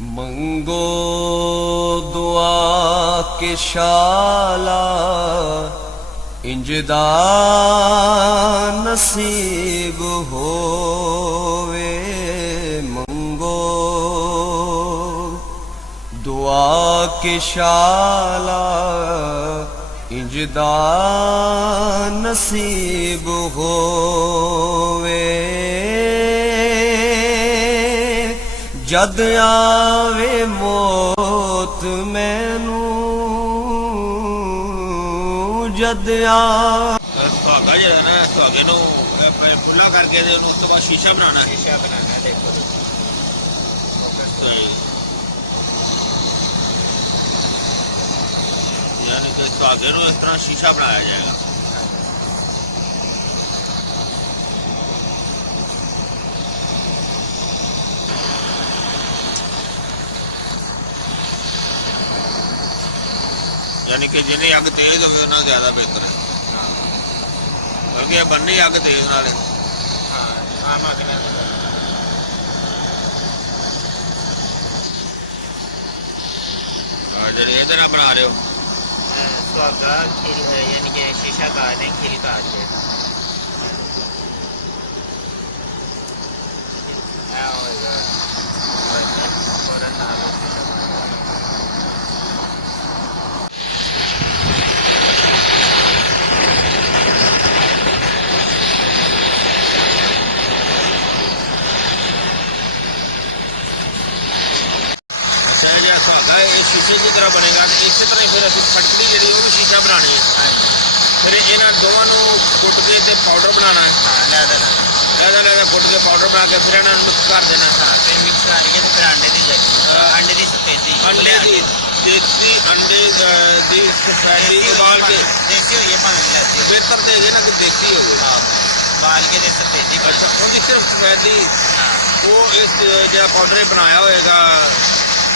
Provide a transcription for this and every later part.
ਮੰਗੋ ਦੁਆ ਕੇ ਸ਼ਾਲਾ ਇੰਜ ਦਾ ਨਸੀਬ ਹੋਵੇ। ਮੰਗੋ ਦੁਆ ਕੇ ਸ਼ਾਲਾ ਇੰਜ ਦਾ ਨਸੀਬ ਹੋਵੇ। जद आवे मौत मैनू जद सुहागा जो ना सुहागे नू खुला करके उस तो बाद शीशा बनाना देखो यानी कि सुहागे नू इस तरह शीशा बनाया जाएगा। यानी कि जिन्हें अग तेज हो ज़्यादा बेहतर है क्योंकि बननी अग तेज नाले इधर बना रहे हो सुहागा यानी कि शीशा काट है खिल काट है सुहागा इस शीशे की तरह बनेगा। इस तरह फिर अभी फटकड़ी जी वो भी शीशा बनानी है। फिर इन्होंने दोनों कुट के पाउडर बनाना है। लैदा कुट के पाउडर बना के फिर इन्होंने मिक्स कर देना। फिर मिक्स करके तो फिर अंडे की सफेदी देसी अंडे की सफेदी उबाल के देसी हो बेहतर तो है ना कि देसी हो उबाल के सफेदी। अच्छा उनकी सिर्फ सफेदी वो इस जो पाउडर बनाया होएगा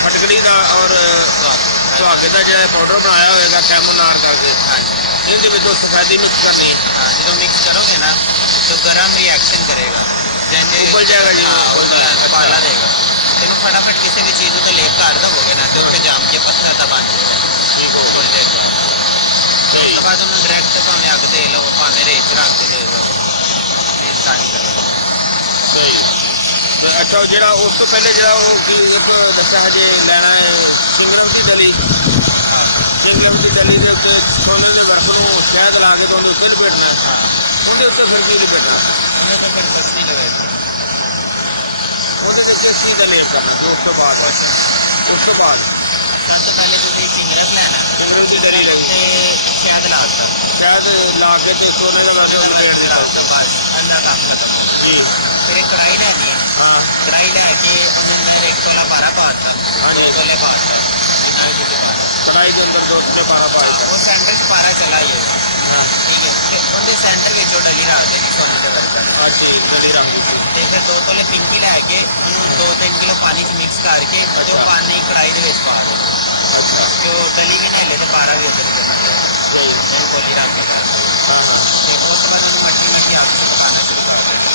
फटकड़ी का और सुहागे का जो पाउडर बनाया होगा कैमोनार करके इनके सफेदी मिक्स करनी है। जो मिक्स करोगे ना तो गर्म रिएक्शन करेगा उबल जाएगा जी पाला देगा। तेन फटाफट किसी भी चीज़ को लेप कर दोगे ना तो जाम के पत्थर का बन जाएगा उबल जाएगा। उसके बाद उन्होंने डायरेक्ट भावें अग दे लो भावें रेत रख के दे लो सारी करेगा सही। अच्छा जो उस तो पहले जो एक दसा हजे लेना है सिंगरम की दली के उत्ते सोने के वर्क को शहद ला के तो उत्ते लपेटना उनके उत्ते फिर की लपेटना उन्हें तो फिर कुछ नहीं लगेगा वो किस चीज़ का लेप करना उस तो बाद सबसे पहले तो सिंगरम लेना सिंगरम की दली लगते शहद ला शहद ला के तो सोने का वर्क बस अन्ना काम खत्म जी। फिर एक कढ़ाई लेनी है। हाँ कढ़ाई लैके उन्होंने 1 तोला पारा पाता 2 तोले पाता कढ़ाई के अंदर 2 तोले पारा पाया वो सेंटर से पारा चला ही होगा। ठीक है उनके सेंटर में जो डली रहा है सोने के वर्कर हाँ जी डली रंग फिर 2 तोले पिंकी लैके 2-3 किलो पानी च मिक्स करके जो पानी कढ़ाई के पा दो। अच्छा जो डली भी नहीं लेते पारा भी उधर गोली रख के हाँ हाँ उस बाद मट्टी आग से पकाना शुरू कर देगा।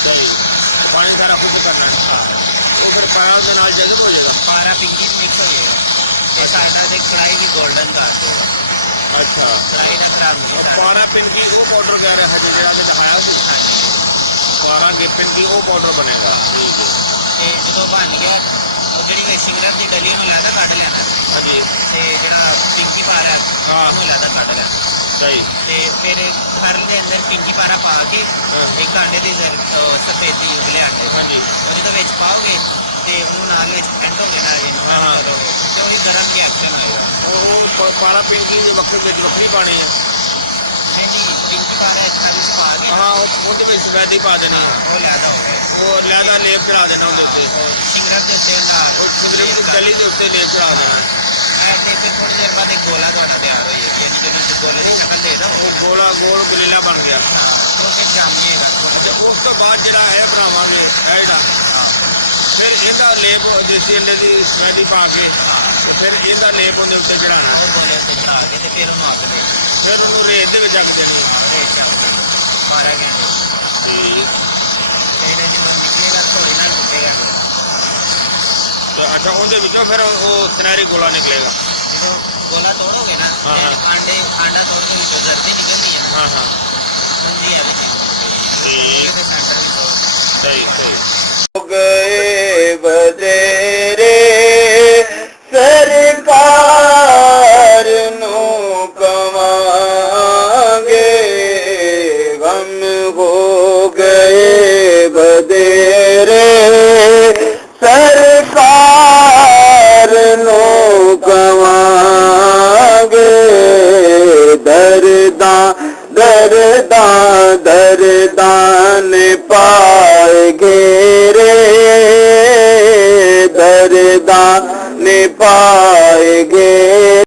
सही पानी सारा कुछ करना है वो फिर पाया के नाल जल्द हो जाएगा पारा पिंकी मिक्स हो जाएगा। साइडा से कढ़ाई भी गोल्डन कर देगा। अच्छा कढ़ाई का खराब नहीं पारा पिंकी वो पाउडर कह रहे हैं जो दिखाया पारा पिंकी वो पाउडर बनेगा। ठीक है जो बन गया वो जी सिंगरम की डली में लैदा कट लेना हाँ जी तो जो पिंकी पारा हाँ लैदा कट लेना सही तो फिर खर के अंदर पिंकी पारा पा के एक अंडे की सफेदी उबले अंडे हाँ जी वो जो पाओगे तो उन्होंने फेंटोगे ना करोगे तो वही गर्म रिएक्शन आएगा। वो पारा पिंकी वक्री पानी है नहीं पिंकी पारा अच्छा भी पा के हाँ वो तो सफेदी पा देना वो लैदा हो गया वो लैदा लेप चढ़ा देना उसके सिंगरम के उत्ते सिगरम की गली के उत्ते लेप चढ़ा देना फिर थोड़ी देर बाद एक गोला थोड़ा तैयार हो जाएगी गोले की शक्ल दे दो वो गोला गोल गलीला बन गया। तो फिर जामिएगा अच्छा उस तो बाद जरा है बनावे फिर इनका लेप देसी अंडे की सफेदी पा के तो फिर इनका लेप उनके उत्ते चढ़ाना वो गोले उत्ते चढ़ा के तो फिर उन्होंने अग दे फिर उन्होंने रेत के अग देनी रेत च अग 12 घंटे ठीक फिर जो निकलेगा थोड़ी ना टूटेगा ਤੇ ਅੱਛਾ ਉਹਦੇ ਵਿੱਚੋਂ ਫਿਰ ਉਹ ਸੁਨਹਿਰੀ ਗੋਲਾ ਨਿਕਲੇਗਾ। ਜਦੋਂ ਗੋਲਾ ਤੋੜੋਗੇ ਨਾ ਹਾਂ, ਤੇ ਹਾਂ। ਆਂਡਾ ਤੋੜ ਕੇ ਵਿੱਚੋਂ ਜ਼ਰਦੀ ਨਿਕਲਦੀ ਹੈ ਨਾ, ਹਾਂ ਹਾਂ ਹੁੰਦੀ ਹੈ ਵੀ ਚੀਜ਼ ਠੀਕ। ਤੇ ਸੈਂਟਰ ਵਿੱਚੋਂ ਸਹੀ ਸਹੀ ਗਏ ਬਦੇਰੇ ਸਰਕਾਰ ਨੂੰ ਕਵਾਂਗੇ ਗਮ ਹੋ ਗਏ ਬਦੇਰੇ ਸਰਕਾਰ ਨੂੰ ਕਵਾਂਗੇ ਦਰਦਾਂ ਨੇ ਪਾਏ ਘੇਰੇ ਦਰਦਾਂ ਨੇ ਪਾਏ ਘੇਰੇ